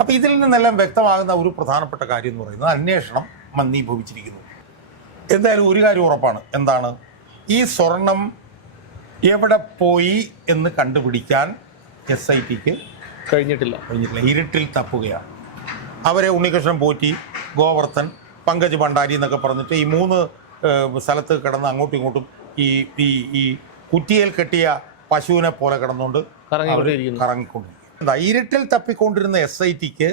അപ്പോൾ ഇതിൽ നിന്നെല്ലാം വ്യക്തമാകുന്ന ഒരു പ്രധാനപ്പെട്ട കാര്യം എന്ന് പറയുന്നത് അന്വേഷണം മന്ദീഭവിച്ചിരിക്കുന്നു. എന്തായാലും ഒരു കാര്യം ഉറപ്പാണ്. എന്താണ്? ഈ സ്വർണം എവിടെ പോയി എന്ന് കണ്ടുപിടിക്കാൻ SITക്ക് കഴിഞ്ഞിട്ടില്ല. ഇരുട്ടിൽ തപ്പുകയാണ്. അവരെ ഉണ്ണികൃഷ്ണൻ പോറ്റി, ഗോവർദ്ധൻ, പങ്കജ് ഭണ്ഡാരി എന്നൊക്കെ പറഞ്ഞിട്ട് ഈ 3 സ്ഥലത്ത് കിടന്ന് അങ്ങോട്ടും ഇങ്ങോട്ടും ഈ കുറ്റിയിൽ കെട്ടിയ പശുവിനെ പോലെ കിടന്നുകൊണ്ട് കറങ്ങിക്കൊണ്ടിരിക്കും. ഇരുട്ടിൽ തപ്പിക്കൊണ്ടിരുന്ന SITക്ക്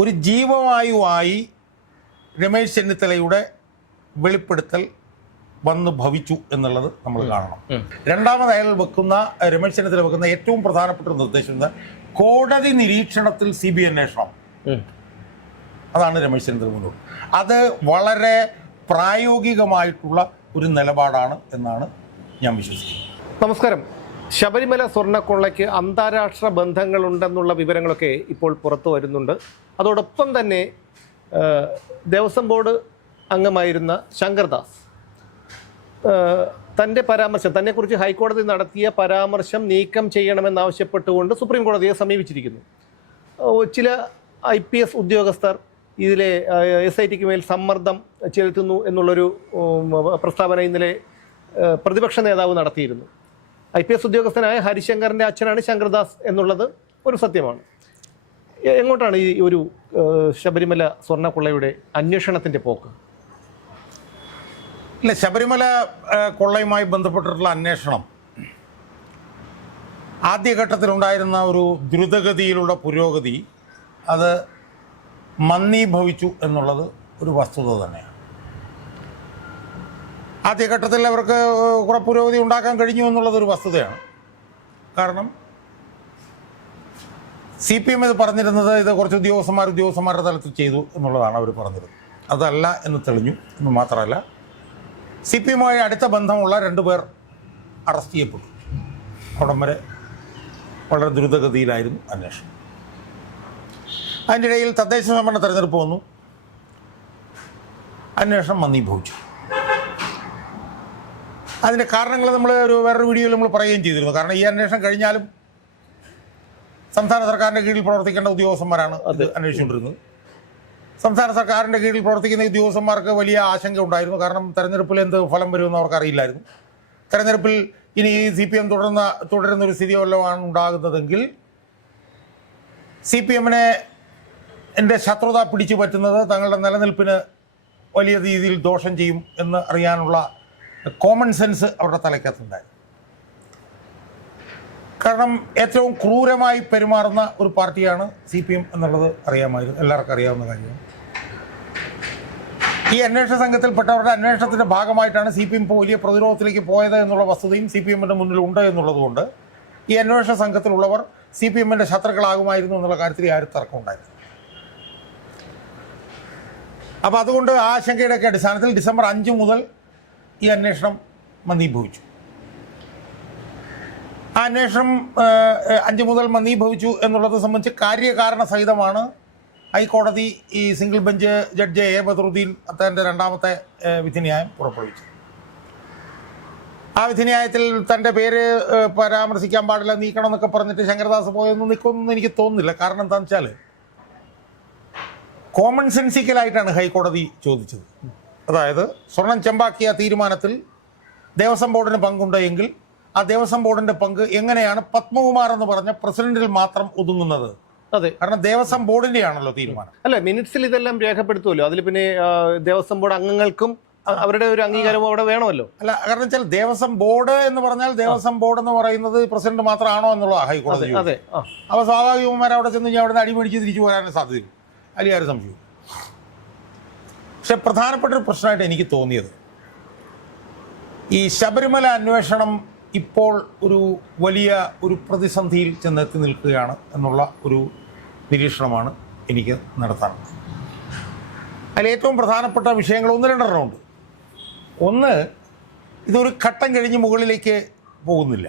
ഒരു ജീവവായുവായി രമേശ് ചെന്നിത്തലയുടെ വെളിപ്പെടുത്തൽ വന്ന് ഭവിച്ചു എന്നുള്ളത് നമ്മൾ കാണണം. രണ്ടാമത് രമേശ് ചെന്നിത്തല വെക്കുന്ന ഏറ്റവും പ്രധാനപ്പെട്ട നിർദ്ദേശം കോടതി നിരീക്ഷണത്തിൽ CBI അന്വേഷണം. അതാണ് രമേശ് ചെന്നിത്തല മുന്നോട്ട്. അത് വളരെ പ്രായോഗികമായിട്ടുള്ള ഒരു നിലപാടാണ് എന്നാണ് ഞാൻ വിശ്വസിക്കുന്നത്. നമസ്കാരം. ശബരിമല സ്വർണ്ണക്കൊള്ളയ്ക്ക് അന്താരാഷ്ട്ര ബന്ധങ്ങളുണ്ടെന്നുള്ള വിവരങ്ങളൊക്കെ ഇപ്പോൾ പുറത്തു വരുന്നുണ്ട്. അതോടൊപ്പം തന്നെ ദേവസ്വം ബോർഡ് അംഗമായിരുന്ന ശങ്കർദാസ് തൻ്റെ പരാമർശം, തന്നെക്കുറിച്ച് ഹൈക്കോടതി നടത്തിയ പരാമർശം നീക്കം ചെയ്യണമെന്നാവശ്യപ്പെട്ടുകൊണ്ട് സുപ്രീം കോടതിയെ സമീപിച്ചിരിക്കുന്നു. ചില IPS ഉദ്യോഗസ്ഥർ ഇതിലെ SITക്ക് മേൽ സമ്മർദ്ദം ചെലുത്തുന്നു എന്നുള്ളൊരു പ്രസ്താവന ഇന്നലെ പ്രതിപക്ഷ നേതാവ് നടത്തിയിരുന്നു. IPS ഉദ്യോഗസ്ഥനായ ഹരിശങ്കറിൻ്റെ അച്ഛനാണ് ശങ്കർദാസ് എന്നുള്ളത് ഒരു സത്യമാണ്. എങ്ങോട്ടാണ് ഈ ഒരു ശബരിമല സ്വർണ്ണക്കൊള്ളയുടെ അന്വേഷണത്തിൻ്റെ പോക്ക്? ഇല്ല, ശബരിമല കൊള്ളയുമായി ബന്ധപ്പെട്ടിട്ടുള്ള അന്വേഷണം ആദ്യഘട്ടത്തിലുണ്ടായിരുന്ന ഒരു ദ്രുതഗതിയിലുള്ള പുരോഗതി അത് മന്ദീഭവിച്ചു എന്നുള്ളത് ഒരു വസ്തുത തന്നെയാണ്. ആദ്യഘട്ടത്തിൽ അവർക്ക് കുറെ പുരോഗതി ഉണ്ടാക്കാൻ കഴിഞ്ഞു എന്നുള്ളതൊരു വസ്തുതയാണ്. കാരണം CPM ഇത് പറഞ്ഞിരുന്നത് ഇത് കുറച്ച് ഉദ്യോഗസ്ഥന്മാരുടെ തലത്തിൽ ചെയ്തു എന്നുള്ളതാണ് അവർ പറഞ്ഞിരുന്നത്. അതല്ല എന്ന് തെളിഞ്ഞു. എന്ന് മാത്രമല്ല, CPMുമായി അടുത്ത ബന്ധമുള്ള 2 പേർ അറസ്റ്റ് ചെയ്യപ്പെട്ടു. അവിടം വരെ വളരെ ദ്രുതഗതിയിലായിരുന്നു അന്വേഷണം. അതിൻ്റെ ഇടയിൽ തദ്ദേശ സ്വയംഭരണ തെരഞ്ഞെടുപ്പ് വന്നു. അന്വേഷണം മന്ദീഭവിച്ചു. അതിൻ്റെ കാരണങ്ങൾ നമ്മൾ വേറൊരു വീഡിയോയിൽ നമ്മൾ പറയുകയും ചെയ്തിരുന്നു. കാരണം ഈ അന്വേഷണം കഴിഞ്ഞാലും സംസ്ഥാന സർക്കാരിൻ്റെ കീഴിൽ പ്രവർത്തിക്കേണ്ട ഉദ്യോഗസ്ഥന്മാരാണ് അത് അന്വേഷിച്ചുകൊണ്ടിരുന്നത്. സംസ്ഥാന സർക്കാരിൻ്റെ കീഴിൽ പ്രവർത്തിക്കുന്ന ഉദ്യോഗസ്ഥന്മാർക്ക് വലിയ ആശങ്ക ഉണ്ടായിരുന്നു. കാരണം തെരഞ്ഞെടുപ്പിൽ എന്ത് ഫലം വരുമെന്ന് അവർക്കറിയില്ലായിരുന്നു. തെരഞ്ഞെടുപ്പിൽ ഇനി CPM തുടരുന്നൊരു സ്ഥിതി വല്ലതുമാണ് ഉണ്ടാകുന്നതെങ്കിൽ CPMനെ ശത്രുത പിടിച്ചു പറ്റുന്നത് തങ്ങളുടെ നിലനിൽപ്പിന് വലിയ രീതിയിൽ ദോഷം ചെയ്യും എന്ന് അറിയാനുള്ള കോമൺ സെൻസ് അവരുടെ തലയ്ക്കകത്തുണ്ടായിരുന്നു. കാരണം ഏറ്റവും ക്രൂരമായി പെരുമാറുന്ന ഒരു പാർട്ടിയാണ് CPM എന്നുള്ളത് അറിയാമായിരുന്നു, എല്ലാവർക്കും അറിയാവുന്ന കാര്യമാണ്. ഈ അന്വേഷണ സംഘത്തിൽപ്പെട്ടവരുടെ അന്വേഷണത്തിൻ്റെ ഭാഗമായിട്ടാണ് CPM ഇപ്പോൾ വലിയ പ്രതിരോധത്തിലേക്ക് പോയത് എന്നുള്ള വസ്തുതയും CPMൻ്റെ മുന്നിലുണ്ട് എന്നുള്ളതുകൊണ്ട് ഈ അന്വേഷണ സംഘത്തിലുള്ളവർ CPMൻ്റെ ശത്രുക്കളാകുമായിരുന്നു എന്നുള്ള കാര്യത്തിൽ ആരും തർക്കമുണ്ടായിരുന്നു. അപ്പോൾ അതുകൊണ്ട് ആ ആശങ്കയുടെയൊക്കെ അടിസ്ഥാനത്തിൽ ഡിസംബർ 5 മുതൽ ഈ അന്വേഷണം മന്ദീഭവിച്ചു. ആ അന്വേഷണം 5 മുതൽ മന്ദീഭവിച്ചു എന്നുള്ളത് സംബന്ധിച്ച് കാര്യകാരണ സഹിതമാണ് ഹൈക്കോടതി ഈ single bench judge A Badaruddin തൻ്റെ 2ാമത്തെ വിധിന്യായം പുറപ്പെടുവിച്ചു. ആ വിധിന്യായത്തിൽ തൻ്റെ പേര് പരാമർശിക്കാൻ പാടില്ല, നീക്കണം എന്നൊക്കെ പറഞ്ഞിട്ട് ശങ്കർദാസ് പോയൊന്നും നിൽക്കുമെന്ന് എനിക്ക് തോന്നുന്നില്ല. കാരണം എന്താണെന്ന് വെച്ചാൽ കോമൺ സെൻസിക്കലായിട്ടാണ് ഹൈക്കോടതി ചോദിച്ചത്. അതായത് സ്വർണം ചെമ്പാക്കിയ തീരുമാനത്തിൽ ദേവസ്വം ബോർഡിന് പങ്കുണ്ടെങ്കിൽ ആ ദേവസ്വം ബോർഡിൻ്റെ പങ്ക് എങ്ങനെയാണ് പത്മകുമാർ എന്ന് പറഞ്ഞ പ്രസിഡന്റിൽ മാത്രം ഒതുങ്ങുന്നത്? അതെ, കാരണം ദേവസ്വം ബോർഡിൻ്റെ ആണല്ലോ തീരുമാനം. അല്ല, മിനിറ്റ്സിൽ ഇതെല്ലാം രേഖപ്പെടുത്തുമല്ലോ. അതിൽ പിന്നെ ദേവസ്വം ബോർഡ് അംഗങ്ങൾക്കും അവരുടെ ഒരു അംഗീകാരം അവിടെ വേണമല്ലോ. അല്ല, കാരണം വെച്ചാൽ ദേവസ്വം ബോർഡ് എന്ന് പറഞ്ഞാൽ ദേവസ്വം ബോർഡ് എന്ന് പറയുന്നത് പ്രസിഡന്റ് മാത്രമാണോ എന്നുള്ള ഹൈക്കോടതി. അതെ. അപ്പോൾ സ്വാഭാവികമാർ അവിടെ ചെന്ന് കഴിഞ്ഞാൽ അവിടെ നിന്ന് അടിമേടിച്ച് തിരിച്ചു പോരാനും സാധ്യതയില്ല. അതിൽ ആരും സംശയം. പക്ഷെ പ്രധാനപ്പെട്ട ഒരു പ്രശ്നമായിട്ട് എനിക്ക് തോന്നിയത് ഈ ശബരിമല അന്വേഷണം ഇപ്പോൾ ഒരു വലിയ ഒരു പ്രതിസന്ധിയിൽ ചെന്നെത്തി നിൽക്കുകയാണ് എന്നുള്ള ഒരു നിരീക്ഷണമാണ് എനിക്ക് നടത്താനുള്ളത്. അതിൽ ഏറ്റവും പ്രധാനപ്പെട്ട വിഷയങ്ങൾ 1-2 ഉണ്ട്. ഒന്ന്, ഇതൊരു ഘട്ടം കഴിഞ്ഞ് മുകളിലേക്ക് പോകുന്നില്ല.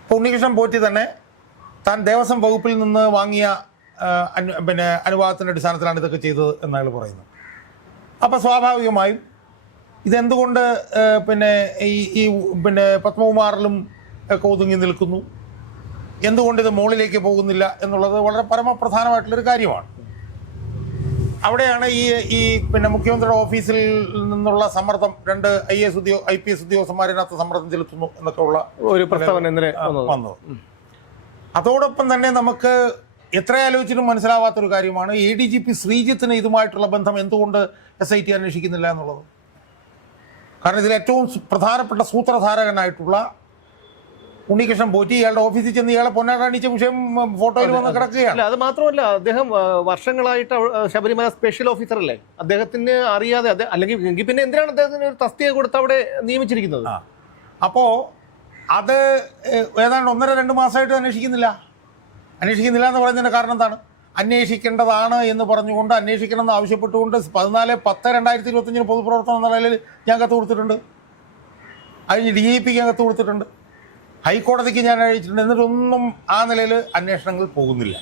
ഇപ്പോൾ ഉണ്ണികൃഷ്ണൻ പോറ്റി തന്നെ താൻ ദേവസ്വം വകുപ്പിൽ നിന്ന് വാങ്ങിയ അനുവാദത്തിൻ്റെ അടിസ്ഥാനത്തിലാണ് ഇതൊക്കെ ചെയ്തത് എന്നയാൾ പറയുന്നത്. അപ്പോൾ സ്വാഭാവികമായും ഇതെന്തുകൊണ്ട് ഈ പത്മകുമാറിലും ഒക്കെ ഒതുങ്ങി നിൽക്കുന്നു? എന്തുകൊണ്ട് ഇത് മുകളിലേക്ക് പോകുന്നില്ല എന്നുള്ളത് വളരെ പരമപ്രധാനമായിട്ടുള്ളൊരു കാര്യമാണ്. അവിടെയാണ് ഈ പിന്നെ മുഖ്യമന്ത്രിയുടെ ഓഫീസിൽ നിന്നുള്ള സമ്മർദ്ദം, 2 IPS ഉദ്യോഗസ്ഥന്മാരിനകത്ത് സമ്മർദ്ദം ചെലുത്തുന്നു എന്നൊക്കെ ഉള്ള ഒരു പ്രസ്താവന വന്നത്. അതോടൊപ്പം തന്നെ നമുക്ക് എത്ര ആലോചിച്ചിട്ടും മനസ്സിലാവാത്തൊരു കാര്യമാണ് ADGP ശ്രീജിത്തിന് ഇതുമായിട്ടുള്ള ബന്ധം എന്തുകൊണ്ട് SIT അന്വേഷിക്കുന്നില്ല എന്നുള്ളത്. കാരണം ഇതിൽ ഏറ്റവും പ്രധാനപ്പെട്ട സൂത്രധാരകനായിട്ടുള്ള ഉണ്ണികൃഷ്ണൻ പോറ്റി ഇയാളുടെ ഓഫീസിൽ ചെന്ന് ഇയാളെ പൊന്നാടണിച്ച വിഷയം ഫോട്ടോയിൽ വന്ന് കിടക്കുകയാണ്. അത് മാത്രമല്ല, അദ്ദേഹം വർഷങ്ങളായിട്ട് ശബരിമല സ്പെഷ്യൽ ഓഫീസർ അല്ലേ, അദ്ദേഹത്തിന് അറിയാതെ അല്ലെങ്കിൽ എങ്കിൽ പിന്നെ എന്തിനാണ് അദ്ദേഹത്തിന് ഒരു തസ്തിക കൊടുത്ത് അവിടെ നിയമിച്ചിരിക്കുന്നത്? അപ്പോൾ അത് ഏതാണ്ട് 1.5-2 മാസമായിട്ട് അന്വേഷിക്കുന്നില്ല എന്ന് പറയുന്നതിൻ്റെ കാരണം എന്താണ്? അന്വേഷിക്കേണ്ടതാണ് എന്ന് പറഞ്ഞുകൊണ്ട്, അന്വേഷിക്കണം എന്ന് ആവശ്യപ്പെട്ടുകൊണ്ട് 14/10/2025 പൊതുപ്രവർത്തനം എന്ന നിലയിൽ ഞാൻ കത്ത് കൊടുത്തിട്ടുണ്ട്. അതിന് DGPക്ക് ഞാൻ കത്ത് കൊടുത്തിട്ടുണ്ട്, ഹൈക്കോടതിക്ക് ഞാൻ അയച്ചിട്ടുണ്ട്. എന്നിട്ടൊന്നും ആ നിലയിൽ അന്വേഷണങ്ങൾ പോകുന്നില്ല.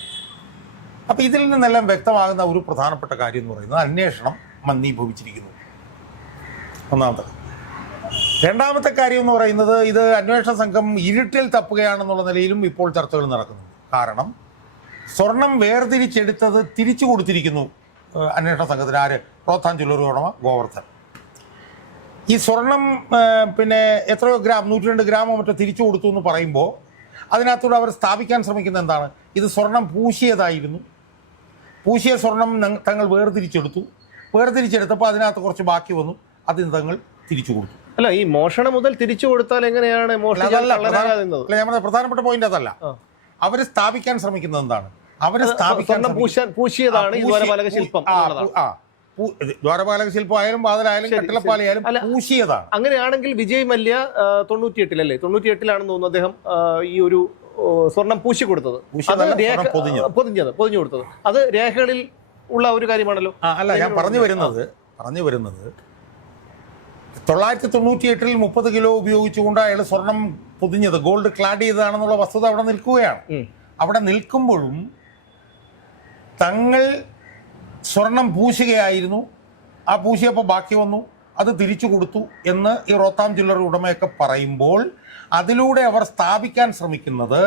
അപ്പോൾ ഇതിൽ നിന്നെല്ലാം വ്യക്തമാകുന്ന ഒരു പ്രധാനപ്പെട്ട കാര്യം എന്ന് പറയുന്നത് അന്വേഷണം മന്ദീഭവിച്ചിരിക്കുന്നു, ഒന്നാമത്തെ. രണ്ടാമത്തെ കാര്യം എന്ന് പറയുന്നത് ഇത് അന്വേഷണ സംഘം ഇരുട്ടിൽ തപ്പുകയാണെന്നുള്ള നിലയിലും ഇപ്പോൾ ചർച്ചകൾ നടക്കുന്നുണ്ട്. കാരണം സ്വർണം വേർതിരിച്ചെടുത്തത് തിരിച്ചു കൊടുത്തിരിക്കുന്നു അന്വേഷണ സംഘത്തിന്. ആര്? റോത്താൻ ജ്വല്ലറി ഉടമ ഗോവർദ്ധൻ. ഈ സ്വർണം പിന്നെ എത്രയോ ഗ്രാം, 102 ഗ്രാമോ മറ്റോ തിരിച്ചു കൊടുത്തു എന്ന് പറയുമ്പോൾ അതിനകത്തൂടെ അവർ സ്ഥാപിക്കാൻ ശ്രമിക്കുന്നത് എന്താണ്? ഇത് സ്വർണം പൂശിയതായിരുന്നു, പൂശിയ സ്വർണം തങ്ങൾ വേർതിരിച്ചെടുത്തപ്പോൾ അതിനകത്ത് കുറച്ച് ബാക്കി വന്നു, അതിന് തങ്ങൾ തിരിച്ചു കൊടുത്തു. അല്ല, ഈ മോഷണം മുതൽ തിരിച്ചു കൊടുത്താൽ എങ്ങനെയാണ് പ്രധാനപ്പെട്ട പോയിന്റ് അതല്ല. അവർ സ്ഥാപിക്കാൻ ശ്രമിക്കുന്നത് എന്താണ്? ദ്വാരപാലക ശില്പമായാലും വാതിലായാലും കട്ടിളപ്പാലയാലും പൂശിയതാണ്. അങ്ങനെയാണെങ്കിൽ വിജയ് മല്യ 98-ലാണെന്ന് തോന്നുന്നു അദ്ദേഹം ഈ ഒരു സ്വർണം പൂശി കൊടുത്തത്, പൊതിഞ്ഞു കൊടുത്തത്. അത് രേഖകളിൽ ഉള്ള ഒരു കാര്യമാണല്ലോ. അല്ല, ഞാൻ പറഞ്ഞു വരുന്നത് 998-ൽ 30 കിലോ ഉപയോഗിച്ചുകൊണ്ട് അയാൾ സ്വർണം പൊതിഞ്ഞത്, ഗോൾഡ് ക്ലാഡ് ചെയ്തതാണെന്നുള്ള വസ്തുത അവിടെ നിൽക്കുകയാണ്. അവിടെ നിൽക്കുമ്പോഴും തങ്ങൾ സ്വർണം പൂശുകയായിരുന്നു, ആ പൂശിയപ്പോൾ ബാക്കി വന്നു, അത് തിരിച്ചു കൊടുത്തു എന്ന് ഈ റോത്താം ജ്വല്ലറി ഉടമയൊക്കെ പറയുമ്പോൾ അതിലൂടെ അവർ സ്ഥാപിക്കാൻ ശ്രമിക്കുന്നത്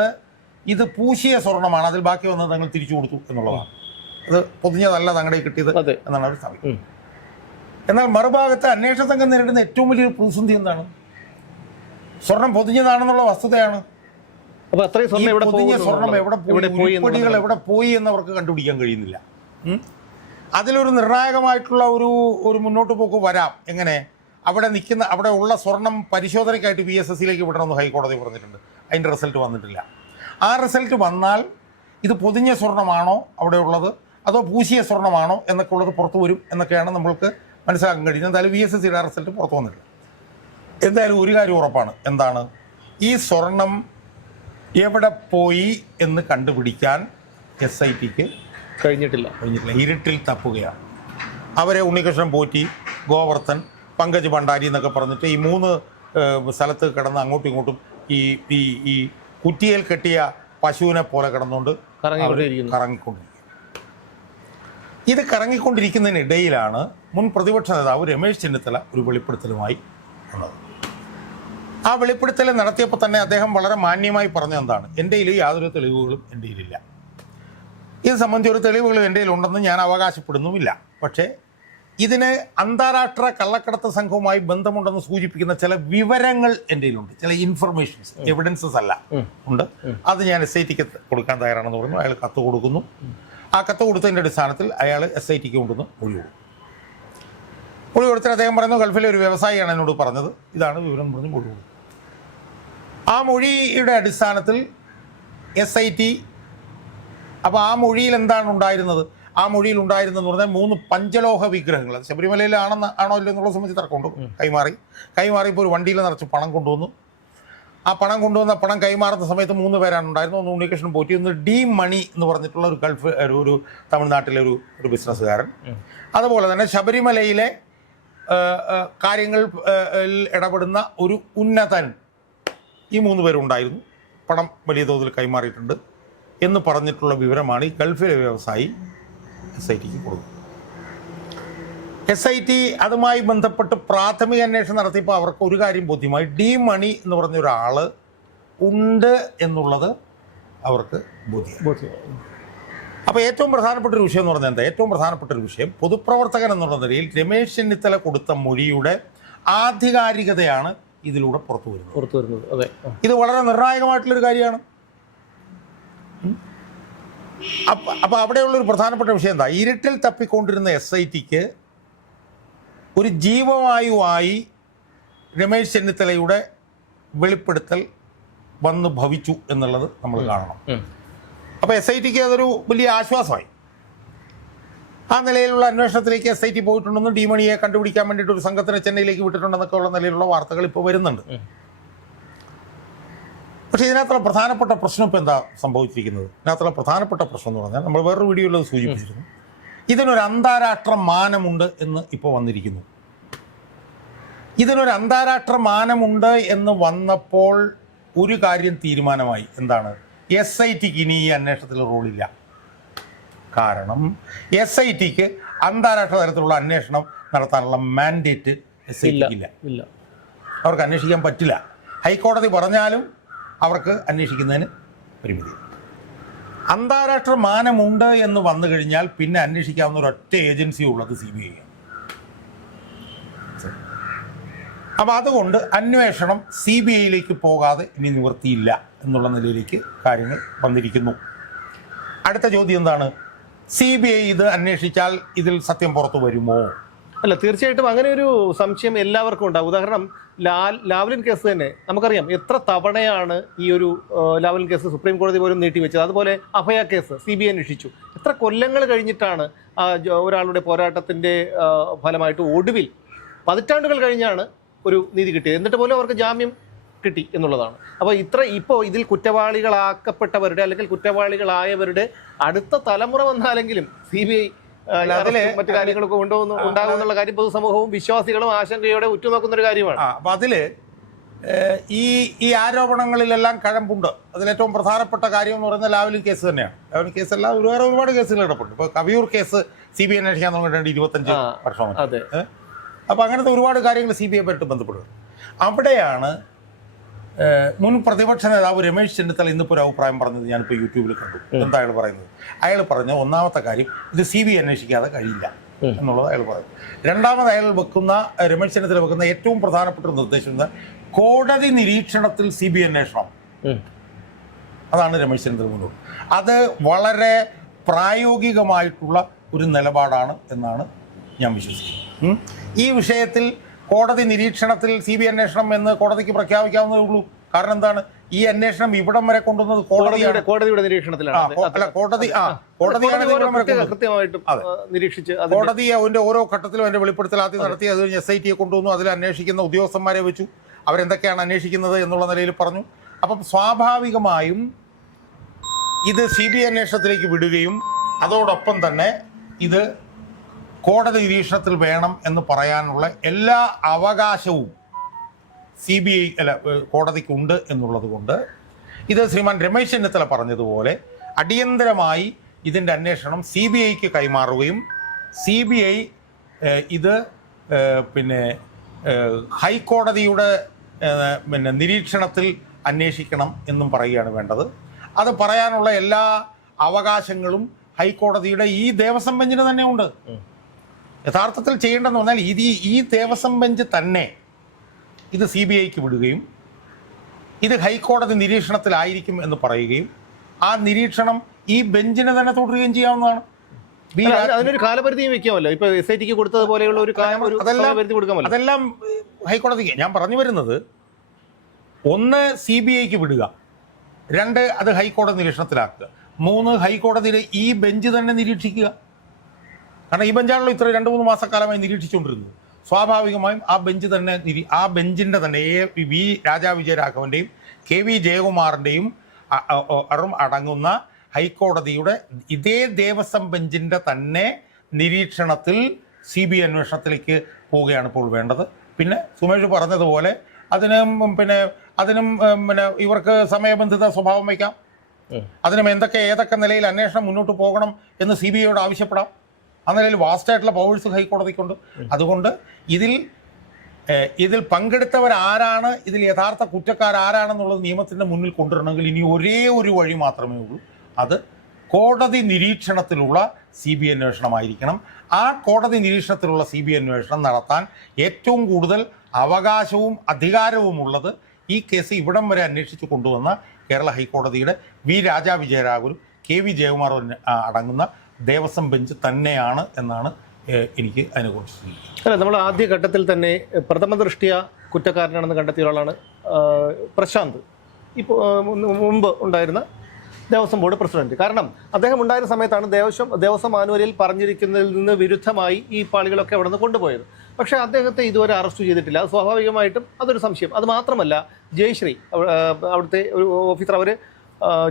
ഇത് പൂശിയ സ്വർണമാണ്, അതിൽ ബാക്കി വന്നത് തങ്ങൾ തിരിച്ചു കൊടുത്തു എന്നുള്ളതാണ്. അത് പൊതിഞ്ഞതല്ല തങ്ങളുടെ കിട്ടിയത് എന്നാണ് അവർ സ്ഥാപിക്കുന്നത്. എന്നാൽ മറുഭാഗത്ത് അന്വേഷണ സംഘം നേരിടുന്ന ഏറ്റവും വലിയൊരു പ്രതിസന്ധി എന്താണ്? സ്വർണം പൊതിഞ്ഞതാണെന്നുള്ള വസ്തുതയാണ്. പൊതിഞ്ഞ സ്വർണം എവിടെ പോയി, ഉരുപ്പടികൾ എവിടെ പോയി എന്നവർക്ക് കണ്ടുപിടിക്കാൻ കഴിയുന്നില്ല. അതിലൊരു നിർണായകമായിട്ടുള്ള ഒരു മുന്നോട്ട് പോക്ക് വരാം. എങ്ങനെ? അവിടെ ഉള്ള സ്വർണം പരിശോധനയ്ക്കായിട്ട് VSSലേക്ക് വിടണമെന്ന് ഹൈക്കോടതി പറഞ്ഞിട്ടുണ്ട്. അതിൻ്റെ റിസൾട്ട് വന്നിട്ടില്ല. ആ റിസൾട്ട് വന്നാൽ ഇത് പൊതിഞ്ഞ സ്വർണമാണോ അവിടെ ഉള്ളത്, അതോ പൂശിയ സ്വർണമാണോ എന്നൊക്കെ ഉള്ളത് പുറത്തു വരും എന്നൊക്കെയാണ് നമ്മൾക്ക് മനസ്സിലാക്കാൻ കഴിയുന്നത്. എന്തായാലും VSSയുടെ റിസൾട്ട് പുറത്തു വന്നിട്ടില്ല. എന്തായാലും ഒരു കാര്യം ഉറപ്പാണ്. എന്താണ്? ഈ സ്വർണം എവിടെ പോയി എന്ന് കണ്ടുപിടിക്കാൻ SITക്ക് കഴിഞ്ഞിട്ടില്ല. ഇരുട്ടിൽ തപ്പുകയാണ്. അവരെ ഉണ്ണികൃഷ്ണൻ പോറ്റി, ഗോവർദ്ധൻ, പങ്കജ് ഭണ്ഡാരി എന്നൊക്കെ പറഞ്ഞിട്ട് ഈ 3 സ്ഥലത്ത് കിടന്ന് അങ്ങോട്ടും ഇങ്ങോട്ടും ഈ കുറ്റിയിൽ കെട്ടിയ പശുവിനെ പോലെ കിടന്നുകൊണ്ട് കറങ്ങിക്കൊണ്ടിരിക്കുക. ഇത് കറങ്ങിക്കൊണ്ടിരിക്കുന്നതിനിടയിലാണ് മുൻ പ്രതിപക്ഷ നേതാവ് രമേശ് ചെന്നിത്തല ഒരു വെളിപ്പെടുത്തലുമായി ഉള്ളത്. ആ വെളിപ്പെടുത്തൽ നടത്തിയപ്പോൾ തന്നെ അദ്ദേഹം വളരെ മാന്യമായി പറഞ്ഞത് എന്താണ്? എൻ്റെ കയ്യിൽ യാതൊരു തെളിവുകളും എൻ്റെ കയ്യിലില്ല, ഇത് സംബന്ധിച്ചൊരു തെളിവുകളും എൻ്റെ കയ്യിലുണ്ടെന്ന് ഞാൻ അവകാശപ്പെടുന്നുമില്ല. പക്ഷേ ഇതിന് അന്താരാഷ്ട്ര കള്ളക്കടത്ത് സംഘവുമായി ബന്ധമുണ്ടെന്ന് സൂചിപ്പിക്കുന്ന ചില വിവരങ്ങൾ എൻ്റെ കയ്യിലുണ്ട്, ചില ഇൻഫർമേഷൻസ്, എവിഡൻസസ് അല്ല ഉണ്ട്. അത് ഞാൻ SITക്ക് കൊടുക്കാൻ തയ്യാറാണെന്ന് പറഞ്ഞു. അയാൾ കത്ത് കൊടുക്കുന്നു. ആ കത്ത് കൊടുത്തതിൻ്റെ അടിസ്ഥാനത്തിൽ അയാൾ SITക്ക് കൊണ്ടുവന്ന് മൊഴി കൊടുത്തിട്ട് അദ്ദേഹം പറയുന്നു, ഗൾഫിലെ ഒരു വ്യവസായിയാണ് എന്നോട് പറഞ്ഞത്, ഇതാണ് വിവരം പറഞ്ഞ് മൊഴി കൊടുത്തു. ആ മൊഴിയുടെ അടിസ്ഥാനത്തിൽ SIT അപ്പോൾ ആ മൊഴിയിൽ എന്താണ് ഉണ്ടായിരുന്നത്? ആ മൊഴിയിൽ ഉണ്ടായിരുന്നതെന്ന് പറഞ്ഞാൽ 3 പഞ്ചലോഹ വിഗ്രഹങ്ങൾ. അത് ശബരിമലയിലാണോ ഇല്ല എന്നുള്ള സംബന്ധിച്ച് തർക്കമുണ്ട്. കൈമാറിയപ്പോൾ ഒരു വണ്ടിയിൽ നിറച്ച് പണം കൊണ്ടുവന്നു. ആ പണം കൈമാറുന്ന സമയത്ത് 3 പേരാണ് ഉണ്ടായിരുന്നത്. ഒന്ന് ഉണ്ണികൃഷ്ണൻ പോറ്റി, ഒന്ന് D മണി എന്ന് പറഞ്ഞിട്ടുള്ള ഒരു ഗൾഫ് ഒരു തമിഴ്നാട്ടിലെ ഒരു ബിസിനസ്സുകാരൻ. അതുപോലെ തന്നെ ശബരിമലയിലെ കാര്യങ്ങൾ ഇടപെടുന്ന ഒരു ഉന്നതൻ. ഈ 3 പേരുണ്ടായിരുന്നു. പണം വലിയ തോതിൽ കൈമാറിയിട്ടുണ്ട് എന്ന് പറഞ്ഞിട്ടുള്ള വിവരമാണ് ഈ ഗൾഫിലെ വ്യവസായി SITക്ക് കൊടുക്കുന്നത്. SIT അതുമായി ബന്ധപ്പെട്ട് പ്രാഥമിക അന്വേഷണം നടത്തിയപ്പോൾ അവർക്ക് ഒരു കാര്യം ബോധ്യമായി. D മണി എന്ന് പറഞ്ഞ ഒരാൾ ഉണ്ട് എന്നുള്ളത് അവർക്ക് ബോധ്യം. അപ്പോൾ ഏറ്റവും പ്രധാനപ്പെട്ട ഒരു വിഷയം എന്ന് പറഞ്ഞാൽ എന്താ? ഏറ്റവും പ്രധാനപ്പെട്ട ഒരു വിഷയം, പൊതുപ്രവർത്തകൻ എന്നുള്ള നിലയിൽ രമേശ് ചെന്നിത്തല കൊടുത്ത മൊഴിയുടെ ആധികാരികതയാണ് ഇതിലൂടെ പുറത്തു വരുന്നത്. അതെ, ഇത് വളരെ നിർണായകമായിട്ടുള്ളൊരു കാര്യമാണ്. അപ്പോൾ അവിടെയുള്ളൊരു പ്രധാനപ്പെട്ട വിഷയം എന്താ? ഇരുട്ടിൽ തപ്പിക്കൊണ്ടിരുന്ന SITക്ക് ഒരു ജീവവായുവായി രമേശ് ചെന്നിത്തലയുടെ വെളിപ്പെടുത്തൽ വന്ന് ഭവിച്ചു എന്നുള്ളത് നമ്മൾ കാണണം. അപ്പോൾ SITക്ക് അതൊരു വലിയ ആശ്വാസമായി. ആ നിലയിലുള്ള അന്വേഷണത്തിലേക്ക് SIT പോയിട്ടുണ്ടെന്നും ഡിമണിയെ കണ്ടുപിടിക്കാൻ വേണ്ടിയിട്ട് ഒരു സംഘത്തിനെ ചെന്നൈയിലേക്ക് വിട്ടിട്ടുണ്ടെന്നൊക്കെ ഉള്ള നിലയിലുള്ള വാർത്തകൾ ഇപ്പോൾ വരുന്നുണ്ട്. പക്ഷേ ഇതിനകത്തുള്ള പ്രധാനപ്പെട്ട പ്രശ്നം ഇപ്പോൾ എന്താ സംഭവിച്ചിരിക്കുന്നത്? ഇതിനകത്തുള്ള പ്രധാനപ്പെട്ട പ്രശ്നം എന്ന് പറഞ്ഞാൽ നമ്മൾ വേറൊരു വീഡിയോയിൽ അത് സൂചിപ്പിച്ചിരുന്നു. ഇതിനൊരു അന്താരാഷ്ട്ര മാനമുണ്ട് എന്ന് ഇപ്പോൾ വന്നിരിക്കുന്നു. ഇതിനൊരു അന്താരാഷ്ട്ര മാനമുണ്ട് എന്ന് വന്നപ്പോൾ ഒരു കാര്യം തീരുമാനമായി. എന്താണ്? SITക്ക് ഇനി ഈ അന്വേഷണത്തിൽ റോളില്ല. കാരണം SITക്ക് അന്താരാഷ്ട്ര തലത്തിലുള്ള അന്വേഷണം നടത്താനുള്ള മാൻഡേറ്റ് SITക്ക് ഇല്ല. അവർക്ക് അന്വേഷിക്കാൻ പറ്റില്ല. ഹൈക്കോടതി പറഞ്ഞാലും അവർക്ക് അന്വേഷിക്കുന്നതിന് പരിമിതി. അന്താരാഷ്ട്ര മാനമുണ്ട് എന്ന് വന്നു കഴിഞ്ഞാൽ പിന്നെ അന്വേഷിക്കാവുന്ന ഒരൊറ്റ ഏജൻസി ഉള്ളത് CBI ആണ്. അപ്പോൾ അതുകൊണ്ട് അന്വേഷണം CBIയിലേക്ക് പോകാതെ ഇനി നിവൃത്തിയില്ല എന്നുള്ള നിലയിലേക്ക് കാര്യങ്ങൾ വന്നിരിക്കുന്നു. അടുത്ത ചോദ്യം എന്താണ്? CBI ഇത് അന്വേഷിച്ചാൽ ഇതിൽ സത്യം പുറത്തു വരുമോ? അല്ല, തീർച്ചയായിട്ടും അങ്ങനെ ഒരു സംശയം എല്ലാവർക്കും ഉണ്ടാകും. ഉദാഹരണം ലാവ്ലിൻ കേസ് തന്നെ നമുക്കറിയാം. എത്ര തവണയാണ് ഈ ഒരു ലാവ്ലിൻ കേസ് സുപ്രീം കോടതി പോലും നീട്ടിവെച്ചത്. അതുപോലെ അഭയ കേസ് CBI അന്വേഷിച്ചു. എത്ര കൊല്ലങ്ങൾ കഴിഞ്ഞിട്ടാണ് ഒരാളുടെ പോരാട്ടത്തിൻ്റെ ഫലമായിട്ട് ഒടുവിൽ പതിറ്റാണ്ടുകൾ കഴിഞ്ഞാണ് ഒരു നീതി കിട്ടിയത്. എന്നിട്ട് പോലും അവർക്ക് ജാമ്യം കിട്ടി എന്നുള്ളതാണ്. അപ്പോൾ ഇപ്പോൾ ഇതിൽ കുറ്റവാളികളാക്കപ്പെട്ടവരുടെ അല്ലെങ്കിൽ കുറ്റവാളികളായവരുടെ അടുത്ത തലമുറ വന്നാലെങ്കിലും CBI മറ്റു കാര്യങ്ങളൊക്കെ ഉണ്ടാകുമെന്നുള്ള കാര്യം പൊതുസമൂഹവും വിശ്വാസികളും ആശങ്കയോടെ ഉറ്റുനോക്കുന്ന ഒരു കാര്യമാണ്. അപ്പം അതിൽ ഈ ആരോപണങ്ങളിലെല്ലാം കഴമ്പുണ്ട്. അതിലേറ്റവും പ്രധാനപ്പെട്ട കാര്യം എന്ന് പറയുന്നത് ലാവ്ലിൻ കേസ് തന്നെയാണ്. ലാവ്ലിൻ കേസല്ല, ഒരുപാട് കേസുകൾ കിടപ്പുണ്ട്. ഇപ്പോൾ കവിയൂർ കേസ് CBI അന്വേഷിക്കാൻ തുടങ്ങിയിട്ടുണ്ട് 25 വർഷം. അപ്പോൾ അങ്ങനത്തെ ഒരുപാട് കാര്യങ്ങൾ CBI ആയിട്ട് ബന്ധപ്പെടുക. അവിടെയാണ് മുൻ പ്രതിപക്ഷ നേതാവ് രമേശ് ചെന്നിത്തല ഇന്നിപ്പോൾ ഒരു അഭിപ്രായം പറഞ്ഞത് ഞാനിപ്പോൾ യൂട്യൂബിൽ കണ്ടു. എന്താ അയാൾ പറയുന്നത്? അയാൾ പറഞ്ഞ ഒന്നാമത്തെ കാര്യം, ഇത് CBI അന്വേഷിക്കാതെ കഴിയില്ല എന്നുള്ളത് അയാൾ പറയുന്നു. രണ്ടാമത് അയാൾ രമേശ് ചെന്നിത്തല വെക്കുന്ന ഏറ്റവും പ്രധാനപ്പെട്ട ഒരു നിർദ്ദേശം കോടതി നിരീക്ഷണത്തിൽ CBI അന്വേഷണം. അതാണ് രമേശ് ചെന്നിത്തല മുന്നോട്ട്. അത് വളരെ പ്രായോഗികമായിട്ടുള്ള ഒരു നിലപാടാണ് എന്നാണ് ഞാൻ വിശ്വസിക്കുന്നത്. ഈ വിഷയത്തിൽ കോടതി നിരീക്ഷണത്തിൽ CBI അന്വേഷണം എന്ന് കോടതിക്ക് പ്രഖ്യാപിക്കാവുന്നതേ ഉള്ളൂ. കാരണം എന്താണ്? ഈ അന്വേഷണം ഇവിടം വരെ കൊണ്ടുവന്നത് കോടതിയുടെ നിരീക്ഷണത്തിലാണ്. കോടതി അതിന്റെ ഓരോ ഘട്ടത്തിലും അതിന്റെ വെളിപ്പെടുത്തൽ ആദ്യം നടത്തി. അത് കഴിഞ്ഞ് SITയെ കൊണ്ടുവന്നു. അതിൽ അന്വേഷിക്കുന്ന ഉദ്യോഗസ്ഥന്മാരെ വെച്ചു. അവരെന്തൊക്കെയാണ് അന്വേഷിക്കുന്നത് എന്നുള്ള നിലയിൽ പറഞ്ഞു. അപ്പം സ്വാഭാവികമായും ഇത് CBI അന്വേഷണത്തിലേക്ക് വിടുകയും അതോടൊപ്പം തന്നെ ഇത് കോടതി നിരീക്ഷണത്തിൽ വേണം എന്ന് പറയാനുള്ള എല്ലാ അവകാശവും കോടതിക്കുണ്ട് എന്നുള്ളത് കൊണ്ട് ഇത് ശ്രീമാൻ രമേശ് ചെന്നിത്തല പറഞ്ഞതുപോലെ അടിയന്തരമായി ഇതിൻ്റെ അന്വേഷണം CBIക്ക് കൈമാറുകയും CBI ഇത് ഹൈക്കോടതിയുടെ നിരീക്ഷണത്തിൽ അന്വേഷിക്കണം എന്നും പറയുകയാണ് വേണ്ടത്. അത് പറയാനുള്ള എല്ലാ അവകാശങ്ങളും ഹൈക്കോടതിയുടെ ഈ ദേവസ്വം ബെഞ്ചിന് തന്നെ ഉണ്ട്. യഥാർത്ഥത്തിൽ ചെയ്യേണ്ടതെന്ന് പറഞ്ഞാൽ ഈ ദേവസ്വം ബെഞ്ച് തന്നെ ഇത് CBIക്ക് വിടുകയും ഇത് ഹൈക്കോടതി നിരീക്ഷണത്തിലായിരിക്കും എന്ന് പറയുകയും ആ നിരീക്ഷണം ഈ ബെഞ്ചിനെ തന്നെ തുടരുകയും ചെയ്യാവുന്നതാണ്. അതിനൊരു കാലപരിധിയും വെക്കാമല്ലോ. ഇപ്പൊ SITക്ക് കൊടുത്തതുപോലെയുള്ള ഒരു കാലപരിധി കൊടുക്കാമല്ലോ. അതെല്ലാം ഹൈക്കോടതിക്ക്. ഞാൻ പറഞ്ഞു വരുന്നത്, ഒന്ന് CBIക്ക് വിടുക, രണ്ട് അത് ഹൈക്കോടതി നിരീക്ഷണത്തിലാക്കുക, മൂന്ന് ഹൈക്കോടതിയിലെ ഈ ബെഞ്ച് തന്നെ നിരീക്ഷിക്കുക. കാരണം ഈ ബെഞ്ചാണല്ലോ ഇത്ര 2-3 മാസക്കാലമായി നിരീക്ഷിച്ചുകൊണ്ടിരുന്നത്. സ്വാഭാവികമായും ആ ബെഞ്ച് തന്നെ ആ ബെഞ്ചിൻ്റെ തന്നെ V രാജാ വിജയരാഘവൻ്റെയും KV ജയകുമാറിൻ്റെയും അടങ്ങുന്ന ഹൈക്കോടതിയുടെ ഇതേ ദേവസ്വം ബെഞ്ചിൻ്റെ തന്നെ നിരീക്ഷണത്തിൽ CBI അന്വേഷണത്തിലേക്ക് പോവുകയാണ് ഇപ്പോൾ വേണ്ടത്. പിന്നെ സുമേഷ് പറഞ്ഞതുപോലെ അതിനും ഇവർക്ക് സമയബന്ധിത സ്വഭാവം വയ്ക്കാം. അതിനും ഏതൊക്കെ നിലയിൽ അന്വേഷണം മുന്നോട്ട് പോകണം എന്ന് CBIയോട് ആവശ്യപ്പെടാം. ആ നിലയിൽ വാസ്റ്റായിട്ടുള്ള പവേഴ്സ് ഹൈക്കോടതിക്കുണ്ട്. അതുകൊണ്ട് ഇതിൽ ഇതിൽ പങ്കെടുത്തവരാരാണ്, ഇതിൽ യഥാർത്ഥ കുറ്റക്കാരാരാണെന്നുള്ളത് നിയമത്തിൻ്റെ മുന്നിൽ കൊണ്ടുവരണമെങ്കിൽ ഇനി ഒരേ ഒരു വഴി മാത്രമേ ഉള്ളൂ. അത് കോടതി നിരീക്ഷണത്തിലുള്ള CBI അന്വേഷണമായിരിക്കണം. ആ കോടതി നിരീക്ഷണത്തിലുള്ള CBI അന്വേഷണം നടത്താൻ ഏറ്റവും കൂടുതൽ അവകാശവും അധികാരവുമുള്ളത് ഈ കേസ് ഇവിടം വരെ അന്വേഷിച്ച് കൊണ്ടുവന്ന കേരള ഹൈക്കോടതിയുടെ രാജാ വിജയരാഘവനും KV ജയകുമാറും അടങ്ങുന്ന ദേവസ്വം ബെഞ്ച് തന്നെയാണ് എന്നാണ് എനിക്ക് അതിനെക്കുറിച്ച്. അല്ല, നമ്മൾ ആദ്യ ഘട്ടത്തിൽ തന്നെ പ്രഥമ ദൃഷ്ടിയ കുറ്റക്കാരനാണെന്ന് കണ്ടെത്തിയ ഒരാളാണ് പ്രശാന്ത്, ഇപ്പോൾ മുമ്പ് ഉണ്ടായിരുന്ന ദേവസ്വം ബോർഡ് പ്രസിഡന്റ്. കാരണം അദ്ദേഹം ഉണ്ടായിരുന്ന സമയത്താണ് ദേവസ്വം മാനുവലിൽ പറഞ്ഞിരിക്കുന്നതിൽ നിന്ന് വിരുദ്ധമായി ഈ പാളികളൊക്കെ അവിടെ നിന്ന് കൊണ്ടുപോയത്. പക്ഷേ അദ്ദേഹത്തെ ഇതുവരെ അറസ്റ്റ് ചെയ്തിട്ടില്ല. സ്വാഭാവികമായിട്ടും അതൊരു സംശയം. അത് മാത്രമല്ല, ജയശ്രീ അവിടുത്തെ ഒരു ഓഫീസർ, അവർ